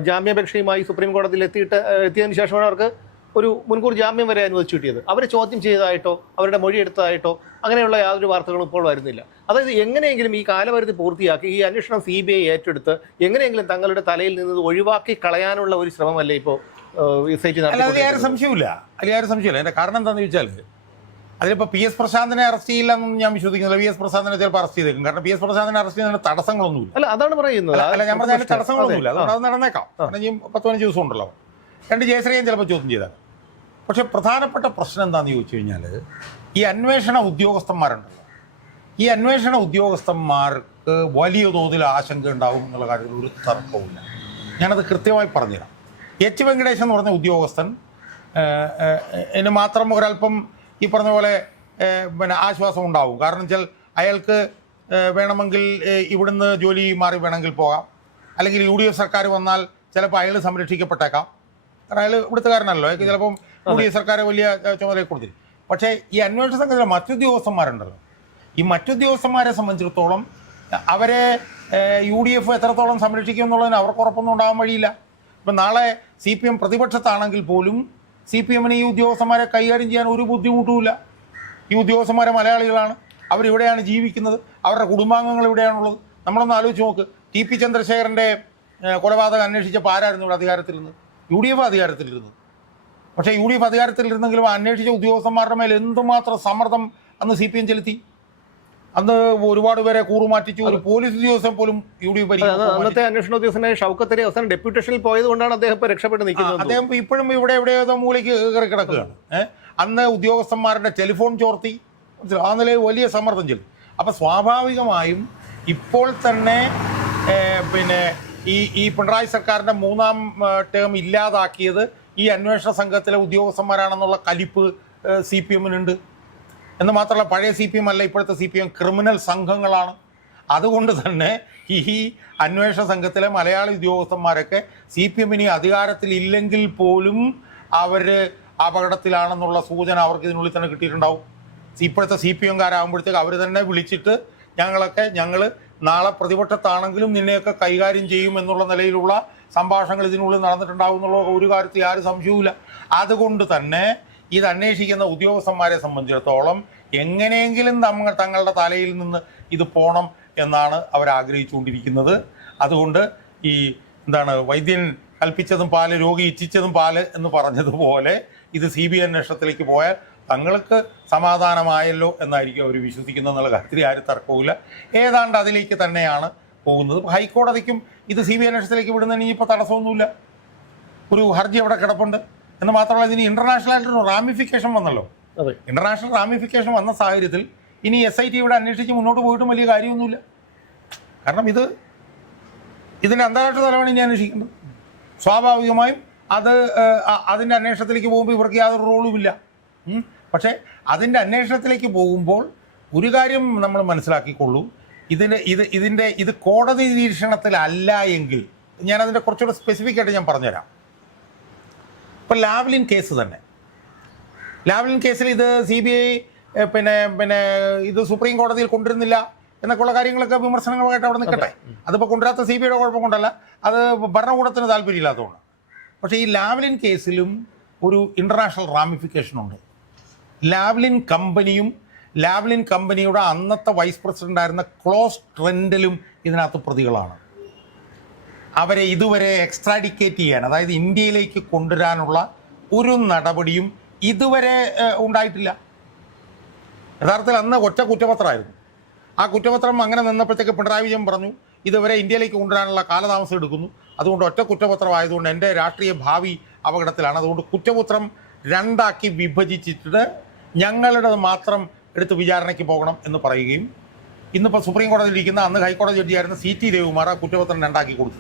ജാമ്യാപേക്ഷയുമായി സുപ്രീം കോടതിയിൽ എത്തിയതിന് ശേഷമാണ് അവർക്ക് ഒരു മുൻകൂർ ജാമ്യം വരെ അനുവദിച്ചു കിട്ടിയത്. അവരെ ചോദ്യം ചെയ്തതായിട്ടോ അവരുടെ മൊഴി എടുത്തതായിട്ടോ അങ്ങനെയുള്ള യാതൊരു വാർത്തകളും ഇപ്പോൾ വരുന്നില്ല. അതായത് എങ്ങനെയെങ്കിലും ഈ കാലപരിധി പൂർത്തിയാക്കി ഈ അന്വേഷണം CBI ഏറ്റെടുത്ത് എങ്ങനെയെങ്കിലും തങ്ങളുടെ തലയിൽ നിന്ന് ഒഴിവാക്കി കളയാനുള്ള ഒരു ശ്രമമല്ലേ ഇപ്പോൾ SIT നടത്തുന്നത്? അതിൽ ആരും സംശയമില്ല. എൻ്റെ കാരണം എന്താണെന്ന് ചോദിച്ചാൽ, അതിലിപ്പോൾ PS പ്രശാന്തിനെ അറസ്റ്റ് ചെയ്യില്ല എന്നൊന്നും ഞാൻ വിശ്വസിക്കുന്നില്ല. PS പ്രശാന്തിനെ ചിലപ്പോൾ അറസ്റ്റ് ചെയ്തേക്കും. കാരണം PS പ്രശാന്തിനെ അറസ്റ്റ് ചെയ്യുന്നതിന് തടസ്സങ്ങളൊന്നുമില്ല. അല്ല, അതാണ് പറയുന്നത്. അല്ല, ഞാൻ പറഞ്ഞ തടസ്സങ്ങളൊന്നുമില്ല. അതുകൊണ്ട് അത് നടന്നേക്കാം. കാരണം ഇനി 10-15 ദിവസം ഉണ്ടല്ലോ. 2 ജയശ്രീയും ചിലപ്പോൾ ചോദ്യം ചെയ്താൽ. പക്ഷെ പ്രധാനപ്പെട്ട പ്രശ്നം എന്താണെന്ന് ചോദിച്ചു കഴിഞ്ഞാൽ, ഈ അന്വേഷണ ഉദ്യോഗസ്ഥന്മാരുണ്ടല്ലോ, ഈ അന്വേഷണ ഉദ്യോഗസ്ഥന്മാർക്ക് വലിയ തോതിൽ ആശങ്ക ഉണ്ടാകും എന്നുള്ള കാര്യത്തിൽ ഒരു തർക്കവുമില്ല. ഞാനത് കൃത്യമായി പറഞ്ഞുതരാം. H. വെങ്കടേശൻ എന്ന് പറഞ്ഞ ഉദ്യോഗസ്ഥൻ ഇതിന് മാത്രം ഒരല്പം ഈ പറഞ്ഞ പോലെ ആശ്വാസം ഉണ്ടാവും. കാരണം വെച്ചാൽ അയാൾക്ക് വേണമെങ്കിൽ ഇവിടുന്ന് ജോലി മാറി വേണമെങ്കിൽ പോകാം, അല്ലെങ്കിൽ UDF സർക്കാർ വന്നാൽ ചിലപ്പോൾ അയാൾ സംരക്ഷിക്കപ്പെട്ടേക്കാം. കാരണം അയാൾ ഇവിടുത്തുകാരനല്ലോ, അയാൾക്ക് ചിലപ്പം UDF സർക്കാർ വലിയ ചുമതലയെ കൊടുത്തിരിക്കും. പക്ഷേ ഈ അന്വേഷണ സംഘത്തിലെ മറ്റുദ്യോഗസ്ഥന്മാരുണ്ടല്ലോ, ഈ മറ്റുദ്യോഗസ്ഥന്മാരെ സംബന്ധിച്ചിടത്തോളം അവരെ UDF എത്രത്തോളം സംരക്ഷിക്കും എന്നുള്ളതിന് അവർക്ക് ഉറപ്പൊന്നും ഉണ്ടാകാൻ വഴിയില്ല. ഇപ്പം നാളെ CPM പ്രതിപക്ഷത്താണെങ്കിൽ പോലും CPMന് ഈ ഉദ്യോഗസ്ഥന്മാരെ കൈകാര്യം ചെയ്യാൻ ഒരു ബുദ്ധിമുട്ടുമില്ല. ഈ ഉദ്യോഗസ്ഥന്മാരെ മലയാളികളാണ്, അവരിവിടെയാണ് ജീവിക്കുന്നത്, അവരുടെ കുടുംബാംഗങ്ങൾ ഇവിടെയാണുള്ളത്. നമ്മളൊന്ന് ആലോചിച്ച് നോക്ക്. TP ചന്ദ്രശേഖരൻ്റെ കൊലപാതകം അന്വേഷിച്ചപ്പോൾ ആരായിരുന്നു ഇവിടെ അധികാരത്തിലിരുന്നത്? UDF അധികാരത്തിലിരുന്നു. പക്ഷേ UDF അധികാരത്തിലിരുന്നെങ്കിലും അന്വേഷിച്ച ഉദ്യോഗസ്ഥന്മാരുടെ മേൽ എന്തുമാത്രം സമ്മർദ്ദം അന്ന് CPM ചെലുത്തി. അന്ന് ഒരുപാട് പേരെ കൂറുമാറ്റിച്ചു. ഒരു പോലീസ് ഉദ്യോഗസ്ഥൻ പോലും UDF അന്നത്തെ അന്വേഷണ ഉദ്യോഗസ്ഥനായ ഷൗക്കത്ത് അലി അവസാനം ഡെപ്യൂട്ടേഷനിൽ പോയത് കൊണ്ടാണ് അദ്ദേഹം ഇപ്പോൾ രക്ഷപ്പെട്ട് നിൽക്കുന്നത്. അദ്ദേഹം ഇപ്പോഴും ഇവിടെ എവിടെയോ മൂലയ്ക്ക് കയറി കിടക്കുകയാണ്. അന്ന് ഉദ്യോഗസ്ഥന്മാരുടെ ടെലിഫോൺ ചോർത്തി, ആ നിലയിൽ വലിയ സമ്മർദ്ദം ചെലുത്തി. അപ്പം സ്വാഭാവികമായും ഇപ്പോൾ തന്നെ ഈ പിണറായി സർക്കാരിൻ്റെ 3ാം ടേം ഇല്ലാതാക്കിയത് ഈ അന്വേഷണ സംഘത്തിലെ ഉദ്യോഗസ്ഥന്മാരാണെന്നുള്ള കലിപ്പ് CPMനുണ്ട്. എന്ന് മാത്രമല്ല, പഴയ CPM അല്ല, ഇപ്പോഴത്തെ CPM ക്രിമിനൽ സംഘങ്ങളാണ്. അതുകൊണ്ട് തന്നെ ഈ അന്വേഷണ സംഘത്തിലെ മലയാളി ഉദ്യോഗസ്ഥന്മാരൊക്കെ CPMന് അധികാരത്തിലില്ലെങ്കിൽ പോലും അവർ അപകടത്തിലാണെന്നുള്ള സൂചന അവർക്ക് ഇതിനുള്ളിൽ തന്നെ കിട്ടിയിട്ടുണ്ടാവും. ഇപ്പോഴത്തെ CPMകാരാകുമ്പോഴത്തേക്ക് അവർ തന്നെ വിളിച്ചിട്ട് ഞങ്ങൾ നാളെ പ്രതിപക്ഷത്താണെങ്കിലും നിന്നെയൊക്കെ കൈകാര്യം ചെയ്യും എന്നുള്ള നിലയിലുള്ള സംഭാഷണങ്ങൾ ഇതിനുള്ളിൽ നടന്നിട്ടുണ്ടാവും എന്നുള്ള ഒരു കാര്യത്തിൽ ആരും സംശയവുമില്ല. അതുകൊണ്ട് തന്നെ ഇത് അന്വേഷിക്കുന്ന ഉദ്യോഗസ്ഥന്മാരെ സംബന്ധിച്ചിടത്തോളം എങ്ങനെയെങ്കിലും തങ്ങളുടെ തലയിൽ നിന്ന് ഇത് പോകണം എന്നാണ് അവരാഗ്രഹിച്ചുകൊണ്ടിരിക്കുന്നത്. അതുകൊണ്ട് ഈ വൈദ്യൻ കൽപ്പിച്ചതും പാല്, രോഗി ഇച്ഛിച്ചതും പാല് എന്ന് പറഞ്ഞതുപോലെ ഇത് CBI അന്വേഷണത്തിലേക്ക് പോയാൽ തങ്ങൾക്ക് സമാധാനമായല്ലോ എന്നായിരിക്കും അവർ വിശ്വസിക്കുന്നത് എന്നുള്ള കാര്യത്തിൽ ആരും തർക്കവുമില്ല. ഏതാണ്ട് അതിലേക്ക് തന്നെയാണ് പോകുന്നത്. ഹൈക്കോടതിക്കും ഇത് CBI അന്വേഷണത്തിലേക്ക് വിടുന്നതിന് ഇനിയിപ്പോൾ തടസ്സമൊന്നുമില്ല. ഒരു ഹർജി അവിടെ കിടപ്പുണ്ട്. എന്ന് മാത്രമല്ല, ഇതിന് ഇൻ്റർനാഷണൽ ആയിട്ടൊരു റാമിഫിക്കേഷൻ വന്നല്ലോ. ഇൻ്റർനാഷണൽ റാമിഫിക്കേഷൻ വന്ന സാഹചര്യത്തിൽ ഇനി SIT ഇവിടെ അന്വേഷിച്ച് മുന്നോട്ട് പോയിട്ടും വലിയ കാര്യമൊന്നുമില്ല. കാരണം ഇതിൻ്റെ അന്താരാഷ്ട്ര തലമാണ് ഇനി അന്വേഷിക്കേണ്ടത്. സ്വാഭാവികമായും അതിൻ്റെ അന്വേഷണത്തിലേക്ക് പോകുമ്പോൾ ഇവർക്ക് യാതൊരു റോളുമില്ല. പക്ഷേ അതിൻ്റെ അന്വേഷണത്തിലേക്ക് പോകുമ്പോൾ ഒരു കാര്യം നമ്മൾ മനസ്സിലാക്കിക്കൊള്ളൂ, ഇത് കോടതി നിരീക്ഷണത്തിലല്ല എങ്കിൽ, ഞാനതിൻ്റെ കുറച്ചുകൂടെ സ്പെസിഫിക് ആയിട്ട് ഞാൻ പറഞ്ഞുതരാം. ഇപ്പോൾ ലാവ്ലിൻ കേസ് തന്നെ, ലാവ്ലിൻ കേസിൽ ഇത് CBI ഇത് സുപ്രീം കോടതിയിൽ കൊണ്ടുവരുന്നില്ല എന്നൊക്കെയുള്ള കാര്യങ്ങളൊക്കെ വിമർശനങ്ങളായിട്ട് അവിടെ നിൽക്കട്ടെ. അതിപ്പോൾ കൊണ്ടുവരാത്ത CBIയുടെ കുഴപ്പം കൊണ്ടല്ല, അത് ഭരണകൂടത്തിന് താല്പര്യമില്ലാത്തതുകൊണ്ട്. പക്ഷേ ഈ ലാവ്ലിൻ കേസിലും ഒരു ഇൻ്റർനാഷണൽ റാമിഫിക്കേഷനുണ്ട്. ലാവ്ലിൻ കമ്പനിയുടെ അന്നത്തെ വൈസ് പ്രസിഡൻ്റായിരുന്ന ക്ലോസ് ട്രെൻഡലും ഇതിനകത്ത് പ്രതികളാണ്. അവരെ ഇതുവരെ എക്സ്ട്രാഡിക്കേറ്റ് ചെയ്യാൻ, അതായത് ഇന്ത്യയിലേക്ക് കൊണ്ടുവരാനുള്ള ഒരു നടപടിയും ഇതുവരെ ഉണ്ടായിട്ടില്ല. യഥാർത്ഥത്തിൽ അന്ന് ഒറ്റ കുറ്റപത്രമായിരുന്നു. ആ കുറ്റപത്രം അങ്ങനെ നിന്നപ്പോഴത്തേക്ക് പിണറായി വിജയൻ പറഞ്ഞു ഇതുവരെ ഇന്ത്യയിലേക്ക് കൊണ്ടുവരാനുള്ള കാലതാമസം എടുക്കുന്നു, അതുകൊണ്ട് ഒറ്റ കുറ്റപത്രം ആയതുകൊണ്ട് എൻ്റെ രാഷ്ട്രീയ ഭാവി അപകടത്തിലാണ്, അതുകൊണ്ട് കുറ്റപത്രം രണ്ടാക്കി വിഭജിച്ചിട്ട് ഞങ്ങളുടേത് മാത്രം എടുത്ത് വിചാരണയ്ക്ക് പോകണം എന്ന് പറയുകയും ഇന്നിപ്പോൾ സുപ്രീം കോടതിയിൽ ഇരിക്കുന്ന അന്ന് ഹൈക്കോടതി ജഡ്ജിയായിരുന്ന CT രവികുമാർ ആ കുറ്റപത്രം രണ്ടാക്കി കൊടുത്തു.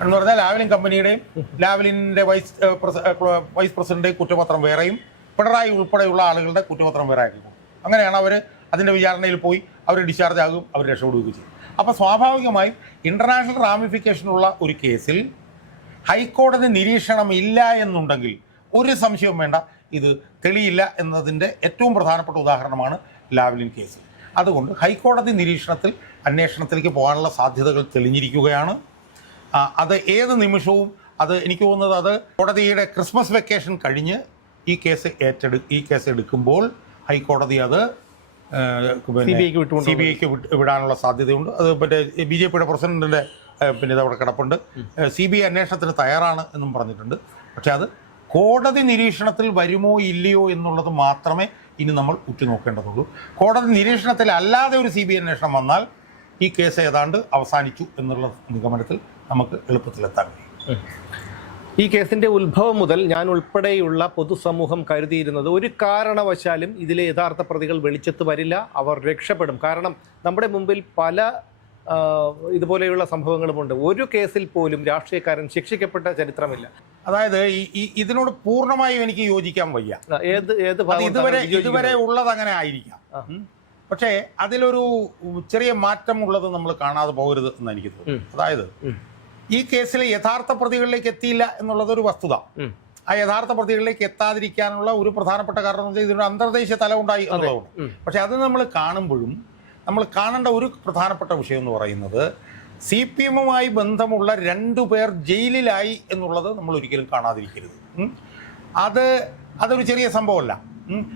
എന്ന് പറഞ്ഞാൽ ലാവ്ലിൻ കമ്പനിയുടെയും ലാവ്ലിൻ്റെ വൈസ് പ്രസിഡൻ്റ് കുറ്റപത്രം വേറെയും പിണറായി ഉൾപ്പെടെയുള്ള ആളുകളുടെ കുറ്റപത്രം വേറെ ആക്കി കൊടുത്തു. അങ്ങനെയാണ് അവർ അതിൻ്റെ വിചാരണയിൽ പോയി അവർ ഡിസ്ചാർജ് ആകും, അവർ രക്ഷപ്പെടുകയും ചെയ്യും. അപ്പോൾ സ്വാഭാവികമായും ഇൻ്റർനാഷണൽ റാമിഫിക്കേഷനുള്ള ഒരു കേസിൽ ഹൈക്കോടതി നിരീക്ഷണം ഇല്ല എന്നുണ്ടെങ്കിൽ ഒരു സംശയവും വേണ്ട, ഇത് തെളിയില്ല എന്നതിൻ്റെ ഏറ്റവും പ്രധാനപ്പെട്ട ഉദാഹരണമാണ് ലാവ്ലിൻ കേസ്. അതുകൊണ്ട് ഹൈക്കോടതി നിരീക്ഷണത്തിൽ അന്വേഷണത്തിലേക്ക് പോകാനുള്ള സാധ്യതകൾ തെളിഞ്ഞിരിക്കുകയാണ്. അത് ഏത് നിമിഷവും അത് എനിക്ക് തോന്നുന്നത് അത് കോടതിയുടെ ക്രിസ്മസ് വെക്കേഷൻ കഴിഞ്ഞ് ഈ കേസ് എടുക്കുമ്പോൾ ഹൈക്കോടതി അത് CBIക്ക് വിടാനുള്ള സാധ്യതയുണ്ട്. അത് മറ്റേ BJPയുടെ പ്രസിഡന്റിൻ്റെ ഇത് അവിടെ കിടപ്പുണ്ട്. CBI അന്വേഷണത്തിന് തയ്യാറാണ് എന്നും പറഞ്ഞിട്ടുണ്ട്. പക്ഷെ അത് കോടതി നിരീക്ഷണത്തിൽ വരുമോ ഇല്ലയോ എന്നുള്ളത് മാത്രമേ ഇനി നമ്മൾ ഉറ്റുനോക്കേണ്ടതുള്ളൂ. കോടതി നിരീക്ഷണത്തിൽ അല്ലാതെ ഒരു CBI അന്വേഷണം വന്നാൽ ഈ കേസ് ഏതാണ്ട് അവസാനിച്ചു എന്നുള്ള നിഗമനത്തിൽ നമുക്ക് എളുപ്പത്തിലെത്താൻ കഴിയും. ഈ കേസിൻ്റെ ഉത്ഭവം മുതൽ ഞാൻ ഉൾപ്പെടെയുള്ള പൊതുസമൂഹം കരുതിയിരുന്നത് ഒരു കാരണവശാലും ഇതിലെ യഥാർത്ഥ പ്രതികൾ വെളിച്ചത്ത് വരില്ല, അവർ രക്ഷപ്പെടും. കാരണം നമ്മുടെ മുമ്പിൽ പല ഇതുപോലെയുള്ള സംഭവങ്ങളുമുണ്ട്. ഒരു കേസിൽ പോലും രാഷ്ട്രീയക്കാരൻ ശിക്ഷിക്കപ്പെട്ട ചരിത്രമില്ല. അതായത് ഇതിനോട് പൂർണ്ണമായും എനിക്ക് യോജിക്കാൻ വയ്യ. ഇതുവരെ ഉള്ളത് അങ്ങനെ ആയിരിക്കാം, പക്ഷേ അതിലൊരു ചെറിയ മാറ്റം ഉള്ളത് നമ്മൾ കാണാതെ പോകരുത് എന്ന് എനിക്ക് തോന്നുന്നു. അതായത് ഈ കേസിൽ യഥാർത്ഥ പ്രതികളിലേക്ക് എത്തിയില്ല എന്നുള്ളതൊരു വസ്തുത. ആ യഥാർത്ഥ പ്രതികളിലേക്ക് എത്താതിരിക്കാനുള്ള ഒരു പ്രധാനപ്പെട്ട കാരണം എന്ന് വെച്ചാൽ ഇതിനൊരു അന്തർദേശീയ തലം ഉണ്ടായി എന്നുള്ളതാണ്. പക്ഷെ അത് നമ്മൾ കാണുമ്പോഴും നമ്മൾ കാണേണ്ട ഒരു പ്രധാനപ്പെട്ട വിഷയം എന്ന് പറയുന്നത് CPM-മായി ബന്ധമുള്ള 2 പേർ ജയിലിലായി എന്നുള്ളത് നമ്മൾ ഒരിക്കലും കാണാതിരിക്കരുത്. അതൊരു ചെറിയ സംഭവമല്ല.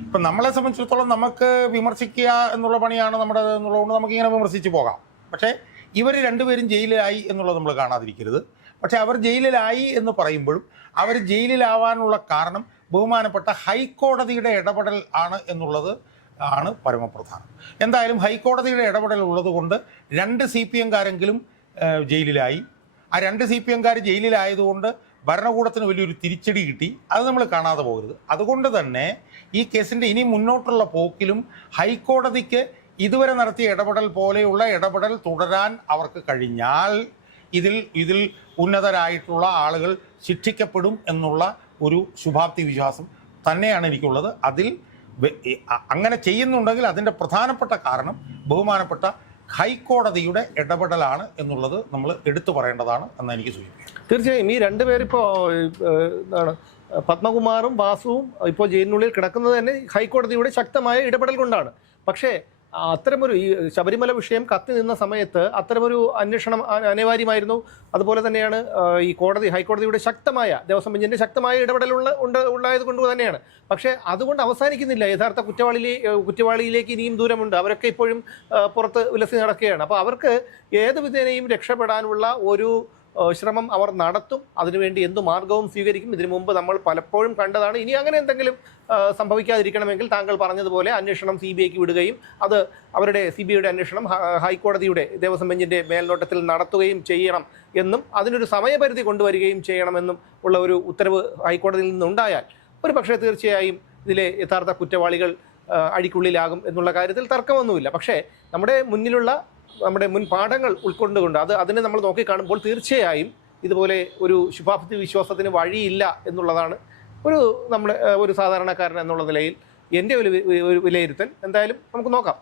ഇപ്പം നമ്മളെ സംബന്ധിച്ചിടത്തോളം നമുക്ക് വിമർശിക്കുക എന്നുള്ള പണിയാണ് നമ്മുടെ എന്നുള്ളതുകൊണ്ട് നമുക്കിങ്ങനെ വിമർശിച്ച് പോകാം. പക്ഷേ ഇവർ 2 പേരും ജയിലിലായി എന്നുള്ളത് നമ്മൾ കാണാതിരിക്കരുത്. പക്ഷേ അവർ ജയിലിലായി എന്ന് പറയുമ്പോഴും അവർ ജയിലിലാവാനുള്ള കാരണം ബഹുമാനപ്പെട്ട ഹൈക്കോടതിയുടെ ഇടപെടൽ ആണ് എന്നുള്ളത് ആണ് പരമപ്രധാനം. എന്തായാലും ഹൈക്കോടതിയുടെ ഇടപെടൽ ഉള്ളത് കൊണ്ട് 2 CPM-കാരെങ്കിലും ജയിലിലായി. ആ 2 CPM-കാർ ജയിലിലായതുകൊണ്ട് ഭരണകൂടത്തിന് വലിയൊരു തിരിച്ചടി കിട്ടി. അത് നമ്മൾ കാണാതെ പോകരുത്. അതുകൊണ്ട് തന്നെ ഈ കേസിൻ്റെ ഇനി മുന്നോട്ടുള്ള പോക്കിലും ഹൈക്കോടതിക്ക് ഇതുവരെ നടത്തിയ ഇടപെടൽ പോലെയുള്ള ഇടപെടൽ തുടരാൻ അവർക്ക് കഴിഞ്ഞാൽ ഇതിൽ ഉന്നതരായിട്ടുള്ള ആളുകൾ ശിക്ഷിക്കപ്പെടും എന്നുള്ള ഒരു ശുഭാപ്തി വിശ്വാസം തന്നെയാണ് എനിക്കുള്ളത്. അങ്ങനെ ചെയ്യുന്നുണ്ടെങ്കിൽ അതിൻ്റെ പ്രധാനപ്പെട്ട കാരണം ബഹുമാനപ്പെട്ട ഹൈക്കോടതിയുടെ ഇടപെടലാണ് എന്നുള്ളത് നമ്മൾ എടുത്തു പറയേണ്ടതാണ് എന്ന് എനിക്ക് സൂചിപ്പിക്കാം. തീർച്ചയായും ഈ 2 പേരിപ്പോൾ എന്താണ് പത്മകുമാറും വാസുവും ഇപ്പോൾ ജയിലിനുള്ളിൽ കിടക്കുന്നത് തന്നെ ഹൈക്കോടതിയുടെ ശക്തമായ ഇടപെടൽ കൊണ്ടാണ്. പക്ഷേ അത്തരമൊരു ഈ ശബരിമല വിഷയം കത്തി നിന്ന സമയത്ത് അത്തരമൊരു അന്വേഷണം അനിവാര്യമായിരുന്നു. അതുപോലെ തന്നെയാണ് ഈ ഹൈക്കോടതിയുടെ ശക്തമായ ദേവസ്വം ബെഞ്ചിൻ്റെ ശക്തമായ ഇടപെടൽ ഉണ്ടായത് കൊണ്ട് തന്നെയാണ്. പക്ഷേ അതുകൊണ്ട് അവസാനിക്കുന്നില്ല. യഥാർത്ഥ കുറ്റവാളിയിലേക്ക് ഇനിയും ദൂരമുണ്ട്. അവരൊക്കെ ഇപ്പോഴും പുറത്ത് ഉല്ലസി നടക്കുകയാണ്. അപ്പോൾ അവർക്ക് ഏത് വിധേനയും രക്ഷപ്പെടാനുള്ള ഒരു ശ്രമം അവർ നടത്തും. അതിനുവേണ്ടി എന്തു മാർഗവും സ്വീകരിക്കും. ഇതിനു മുമ്പ് നമ്മൾ പലപ്പോഴും കണ്ടതാണ്. ഇനി അങ്ങനെ എന്തെങ്കിലും സംഭവിക്കാതിരിക്കണമെങ്കിൽ താങ്കൾ പറഞ്ഞതുപോലെ അന്വേഷണം CBIക്ക് വിടുകയും അത് അവരുടെ CBIയുടെ അന്വേഷണം ഹൈക്കോടതിയുടെ ദേവസ്വം ബെഞ്ചിൻ്റെ മേൽനോട്ടത്തിൽ നടത്തുകയും ചെയ്യണം എന്നും അതിനൊരു സമയപരിധി കൊണ്ടുവരികയും ചെയ്യണമെന്നും ഉള്ള ഒരു ഉത്തരവ് ഹൈക്കോടതിയിൽ നിന്നുണ്ടായാൽ ഒരു പക്ഷേ തീർച്ചയായും ഇതിലെ യഥാർത്ഥ കുറ്റവാളികൾ അഴിക്കുള്ളിലാകും എന്നുള്ള കാര്യത്തിൽ തർക്കമൊന്നുമില്ല. പക്ഷേ നമ്മുടെ മുൻ പാഠങ്ങൾ ഉൾക്കൊണ്ടുകൊണ്ട് അതിനെ നമ്മൾ നോക്കിക്കാണുമ്പോൾ തീർച്ചയായും ഇതുപോലെ ഒരു ശുഭാപ്തി വിശ്വാസത്തിന് വഴിയില്ല എന്നുള്ളതാണ് ഒരു സാധാരണക്കാരൻ എന്നുള്ള നിലയിൽ എൻ്റെ ഒരു വിലയിരുത്തൽ. എന്തായാലും നമുക്ക് നോക്കാം.